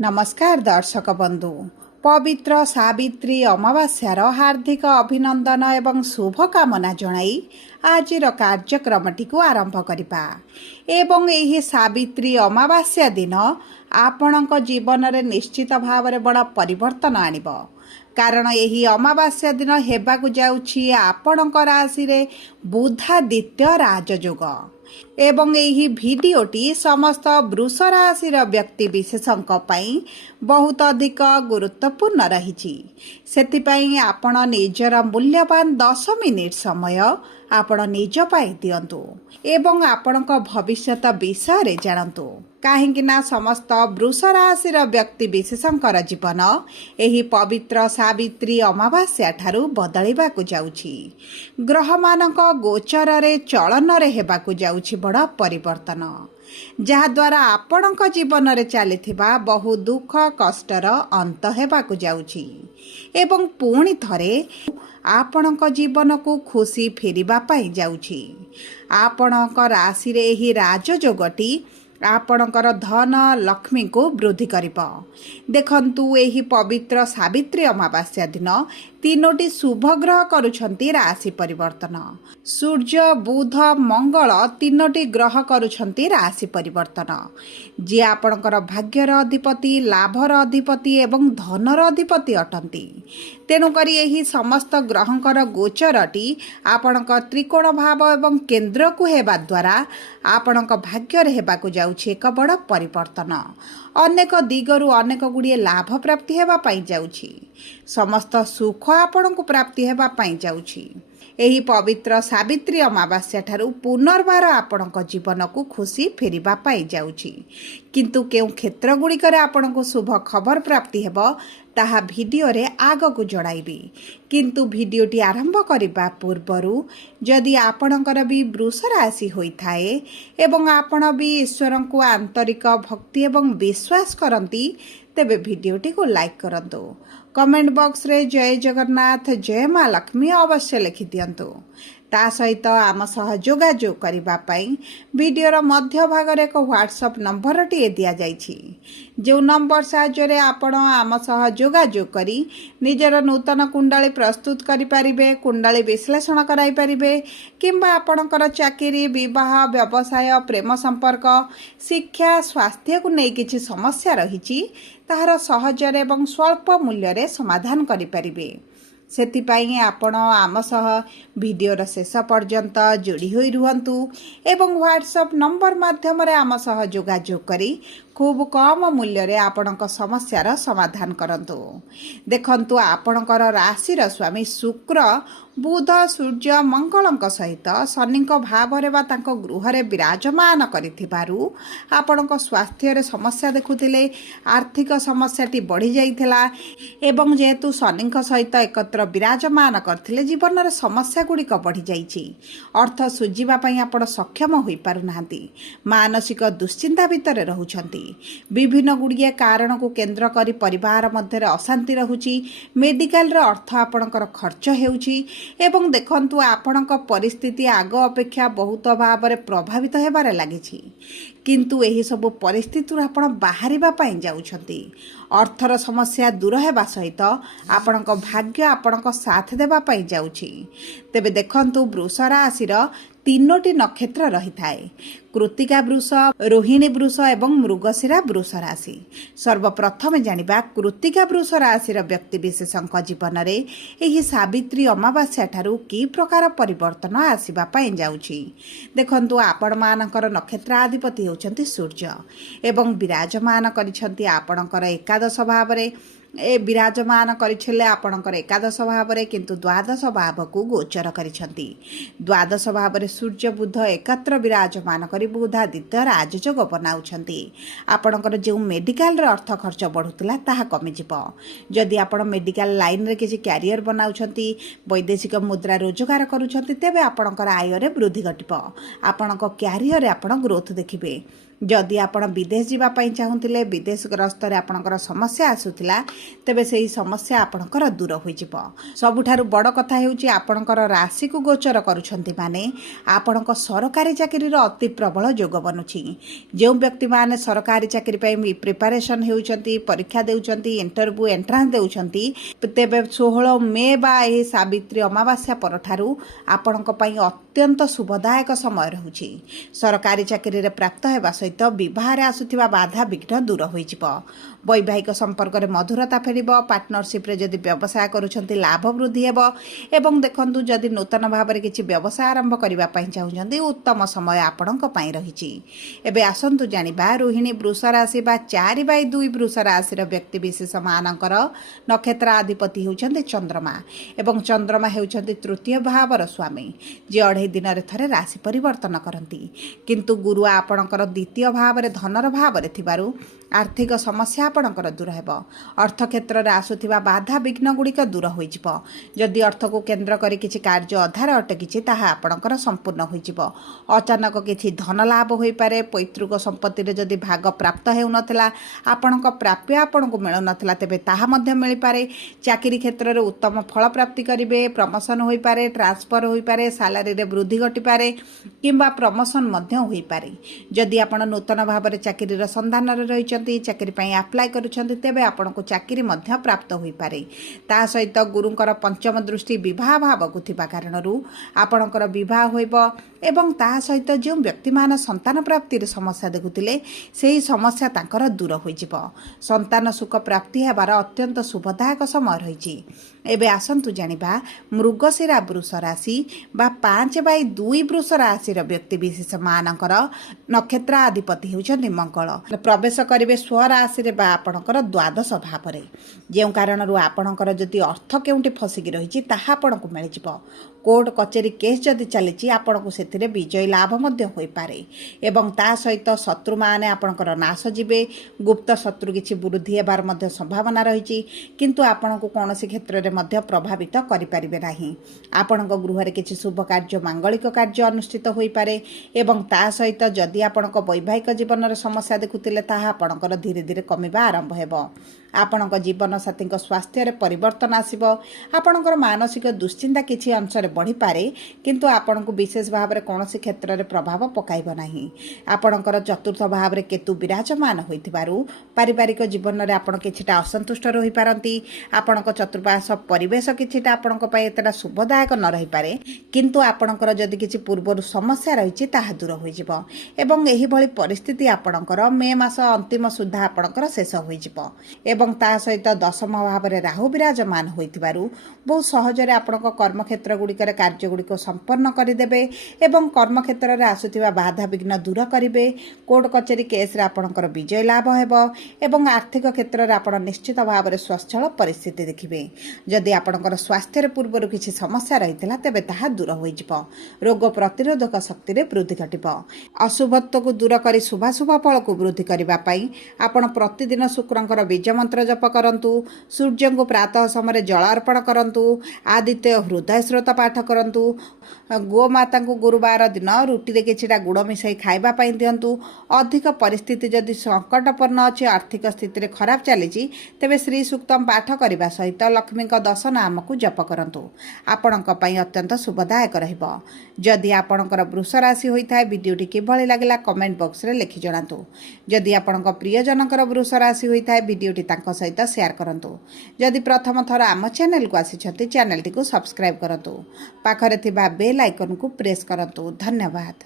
नमस्कार दर्शक बंधु पवित्र सावित्री अमावास्यार हार्दिक अभिनंदन एवं शुभकामना जणाई आजिर कार्यक्रमटी को आरंभ करिबा एवं एही सावित्री अमावास्या दिन आपणक जीवन में निश्चित भाव में बड़ परिवर्तन आनिब कारण यही अमावास्या दिन हेबाकु जाउछि आपणक राशि रे बुधादित्य राजयोग एवं यही भिडियोटी समस्त वृष राशि व्यक्ति विशेषों पई बहुत अधिक गुरुत्वपूर्ण रही सेतिपई आपण निजर मूल्यवान 10 मिनिट समय आपण निज पाई दियंतु एवं आपणक भविष्यत विषय रे जानतु काहेकि ना समस्त वृष राशि व्यक्ति विशेषंकर जीवन एही पवित्र सावित्री अमावास्या ठारू बदलिबाकु जाउछि ग्रह मानक गोचर रे चलन रे हेबाकु जाउछि बड़ परिवर्तन जहाद्वारा आपणक जीवन रे चलिथिबा बहु दुख कष्टर अंत हेबाकु जाउछि एवं पुणी थरे आपणक जीवन को खुशी फेरिबा पाई जाउछि आपणक राशि रे ही राजयोगटी आपणकर धन लक्ष्मी को वृद्धि करिब देखंतु एही पवित्र सावित्री अमावास्या दिन तीनोटी शुभ ग्रह करुछंती राशि परिवर्तन सूर्य बुध मंगल तीनोटी ग्रह करुछंती राशि परिवर्तन जे आपणकर भाग्यर अधिपति लाभर अधिपति एवं धनर अधिपति अटंती तेणुकरी एही समस्त ग्रहंकर गोचरटी आपणक त्रिकोण भाव एवं केंद्र को हेबा द्वारा आपणक भाग्यर हेबाकु जाउछि एक बड़ परिवर्तन अनेक दिगरु अनेक गुड़िए लाभ प्राप्ति हेबा पाई जाउछि समस्त सुख आपणको प्राप्ति हेबा पाई जाउछि एही पवित्र सावित्री अमावास्या ठारू पुनर्बार आपणक जीवन को खुशी फेरिबा पाई जाउछि किंतु केउ क्षेत्र गुड़िकर आपणको शुभ खबर प्राप्ति हेबो ताहा भिडियो रे आग को जणाइबी किंतु भिडियोटी आरंभ करिबा पूर्वरु जदि आपणकर भी वृष राशि होइथाए एवं आपण भी ईश्वर को आंतरिक भक्ति एवं विश्वास करंती तेबे भिडियोटी को लाइक करंतु कमेंट बॉक्स रे जय जगन्नाथ जय माँ लक्ष्मी अवश्य लिखि दियंतु ता सहित आम सह जोगाजोग करिबा पई वीडियोर मध्य भाग रे एक व्हाट्सएप नंबर टी दिया जाइछि जो नंबर साहाय्य रे आपण आम सह जोगाजोग करी निजर नूतन कुंडली प्रस्तुत करि परिबे कुंडली विश्लेषण कराई परिबे किंबा आपणकर चाकरी विवाह व्यवसाय प्रेम संपर्क शिक्षा स्वास्थ्य को नै किछि समस्या रहिछि ताहार सहजरे एवं स्वल्प मूल्य रे समाधान करि परिबे सेतिपाई आपण आम सह वीडियोर शेष पर्यंत जोड़ी होई रुहंतु एवं व्हाट्सएप नंबर माध्यम रे आम सह जोगाजोग करी खूब कम मूल्य रे आपणक समस्यार समाधान करंतु देखंतु आपणकर राशिर स्वामी शुक्र बुध सूर्य मंगलक सहित शनिक भाव रे बा तांको गृह रे विराजमान करिथिबारु आपणक स्वास्थ्य रे समस्या देखुथिले आर्थिक समस्याटी बढ़ी जाइथिला एवं जेहेतु शनिक सहित एकत्र विराजमान करथिले जीवन रे समस्या गुड़िक बढ़ी जाइछि अर्थ सुझिबा पई आपण सक्षम होई पारु नाहंती मानसिक दुश्चिंता भितर रहुछंती विभिन्न गुड़िए कारण को केंद्र करी परिवार मध्य अशांति रहुछि मेडिकल रे अर्थ आपणकर खर्च हेउछि एवं देखंतु आपणक परिस्थिति आग अपेक्षा बहुत भाव में प्रभावित हेबारे लागिछि किंतु एही सब परिस्थिति आपण बाहरिबा पई जाउछंती अर्थर समस्या दूर हेबा सहित आपणक भाग्य आपणक साथ देबा पई जाउछि तेबे देखंतु वृष राशिर तीनोटी नक्षत्र रही थाए कृतिका वृष रोहिणी वृष एवं मृगशिरा वृष राशि सर्वप्रथम जानिबा कृतिका वृष राशि व्यक्ति विशेषों जीवन में यही सावित्री अमावास्या ठारू की प्रकार परिवर्तन आसीबा पई जाउछि देखंतु आपण मानकर नक्षत्राधिपति होउछंती सूर्य एवं विराजमान करिछंती आपणकर एकादश भाव रे ए विराजमान करिछले आपणकर एकादश भाव रे किंतु द्वादश भाव को गोचर करिछंती द्वादश भाव रे सूर्य बुध एकत्र विराजमान करी बुधादित्य राजयोग बनाउछंती आपणकर जो मेडिकल रे अर्थ खर्च बढ़ुतला ताहा कमी जिवो जदि आपण मेडिकल लाइन रे किछि कैरियर बनाउछंती वैदेशिक मुद्रा रोजगार करूछंती तेबे आपणकर आय रे वृद्धि घटिबो आपणक कैरियर रे आपण ग्रोथ देखिबे जदि आपण विदेश जावाई चाहूले विदेश गस्तरे आपणकर समस्या आसूला तेबे से समस्या आपणकर दूर हो सबुठारु बड़ कथा हेउची आपणकर राशि को गोचर करुछंती माने आपणक सरकारी चाकरी अति प्रबल जोग बनुची। जो व्यक्ति माने सरकारी चाकरी पई प्रिपरेशन हेउचंती परीक्षा देउचंती इंटरव्यू एंट्रांस देउचंती तेबे 16 मे बा ए सावित्री अमावास्या परठारु आपणक पई अत्यंत शुभदायक समय रहुची। सरकारी चाकरी रे प्राप्त हेबा सहित विवाह आसुथिबा बाधा विघ्न दूर होइजिब। वैवाहिक संपर्क में मधुरता फेरिब। पार्टनरशिप रे जदि व्यवसाय करुछंती लाभ वृद्धि हेब एवं देखंतु जदि नूतन भाव में किछि व्यवसाय आरंभ करबा पई चाहुछंती उत्तम समय आपणक पई रहिछि। एबे आसंतु जानिबा रोहिणी वृष राशि बा 4/2 वृष राशि व्यक्ति विशेष मानकर नक्षत्र अधिपति होउछंती चंद्रमा एवं चंद्रमा हेउछंती तृतीय भावर स्वामी जे 2.5 दिन रे थरे राशि परिवर्तन करंती। किंतु गुरु आपणकर द्वितीय भाव में धनर भाव में थिबारु आर्थिक समस्या आपणकर दूर हेब। अर्थ क्षेत्र में आसुथिबा बाधा विघ्न गुड़िक दूर होइजिब। जदि अर्थ को केन्द्र करी किछि कार्य अधार अटकिछि ताहा आपणकर संपूर्ण होइजिब। अचानक किछि धन लाभ होई पारे। पैतृक संपत्ति रे जदि भाग प्राप्त हेउनथला आपणक प्राप्य आपणको मिलुनथला तेबे ताहा मध्य मिलि पारे। चाकरी क्षेत्र में उत्तम फल प्राप्ति करिवे। प्रमोशन होई पारे, ट्रांसफर होई पारे, सैलरी रे वृद्धि घटी पारे किंबा प्रमोशन मध्य होई पारे। जदि आपण नूतन भाव में चाकरी रे संधान रे रहिचंती चाकरी पई अप्लाई करूछंती तेबे आपणको चाकरी मध्य प्राप्त होई पारे। ता सहित गुरुंकर पंचम दृष्टि विवाह भाव को थिबा कारणरू आपणकर विवाह होइब एवं ता सहित जो व्यक्ति मान संतान प्राप्ति रे समस्या देखुतिले सेही समस्या तांकर दूर होइजिब। संतान सुख प्राप्ति हेबार अत्यंत शुभदायक समय रहिछि। एबे आसंतु जानिबा मृगशिरा वृष राशि बा 5/2 वृष राशि व्यक्ति विशेष मानकर नक्षत्र अधिपति होउछन्ती मंगल प्रवेश करिवे स्वराशि रे बा आपणकर द्वादश भाव रे। जेउ कारणरू आपणकर जदि अर्थ केउंटी फसिकी रहिछि ताहा आपणको मिलिजिब। कोर्ट कचेरी केस जदि चलिछि आपणको सेथिरे विजय लाभ मध्य होई पारे एवं ता सहित शत्रु माने आपणकर नाश जिवे। गुप्त शत्रु किछि वृद्धि हेबार मध्य संभावना रहिछि किंतु आपणको कोनोसी क्षेत्र रे मध्य प्रभावित करि परिबे नाही। आपणको गृह रे किछि शुभ कार्य मांगलिक कार्य अनुष्ठित होई पारे एवं ता सहित जदि आपणको वैवाहिक जीवन रे समस्या देखुतिले ताहा आपणकर धीरे धीरे कमिबा आरंभ हेबो। आपणक जीवन साथी स्वास्थ्य रे परिवर्तन आसिबो। आपणकर मानसिक दुश्चिंता किछि अंश रे बढ़ी पारे किंतु आपणको विशेष भाव रे कोनोसी क्षेत्र रे प्रभाव पकाइबो नाही। आपणकर चतुर्थ भाव रे केतु विराजमान होइतिबारु पारिवारिक जीवन रे आपण किछिटा असंतुष्ट रहि पारंती। आपणक चतुर्पार्श्व परिवेश किछिटा आपणक पय एतरा शुभदायक न रहि पारे किंतु आपणकर जदि किछि पूर्वरु समस्या रहिछि ताहा दूर होइजिबो एवं एही भली परिस्थिति आपणकर मे मास अंतिम सुद्धा आपणकर शेष होइजिबो एवं ता सहित दशम भाव में राहु विराजमान होइतिबारु बहुत सहजरे आपणक कर्म क्षेत्र गुड़िकर कार्य गुड़िक संपन्न करदेवे एवं कर्म क्षेत्र में आसुथिबा बाधा विघ्न दूर करिवे। कोर्ट कचेरी केस रे आपणकर विजय लाभ हेबो एवं आर्थिक क्षेत्र में आपण निश्चित भाव में स्वच्छल परिस्थिति देखिबे। जदि आपणकर स्वास्थ्य पूर्व किसी समस्या रहितला तेबे ताहा दूर होइजिबो। रोग प्रतिरोधक शक्ति रे वृद्धि घटिबो। अशुभत्व को दूर करी शुभाशुभ फल को वृद्धि करबा पई आपण प्रतिदिन शुक्रंकर बीज मंत्र जप करंतु। सूर्य को प्रातः समय जल अर्पण करंतु। आदित्य हृदय स्रोत पाठ करंतु। गोमाता को गुरुवार दिन रुटी रे किछिटा गुड़ मिसाई खाइबा पई दियंतु। अधिक परिस्थिति जदि संकटपूर्ण अछि आर्थिक स्थिति रे खराब चलीछि तेबे श्री सूक्तम पाठ करबा सहित लक्ष्मी का 10 नाम को जप करंतु। आपणक पई अत्यंत शुभदायक रहिबो। जदि आपणकर वृष राशि होइथाय वीडियोटी किभଳି लागला कमेंट बॉक्स रे लिखि जणातु। जदि आपणक प्रियजनकर वृष राशि होइथाय वीडियोटी तांको सहित शेयर करंतु। जदि प्रथम थर आम चैनल को आसिछथि चैनल टी को सब्सक्राइब करंतु। पाखरे थिबा बेल आइकन को प्रेस करंतु। धन्यवाद।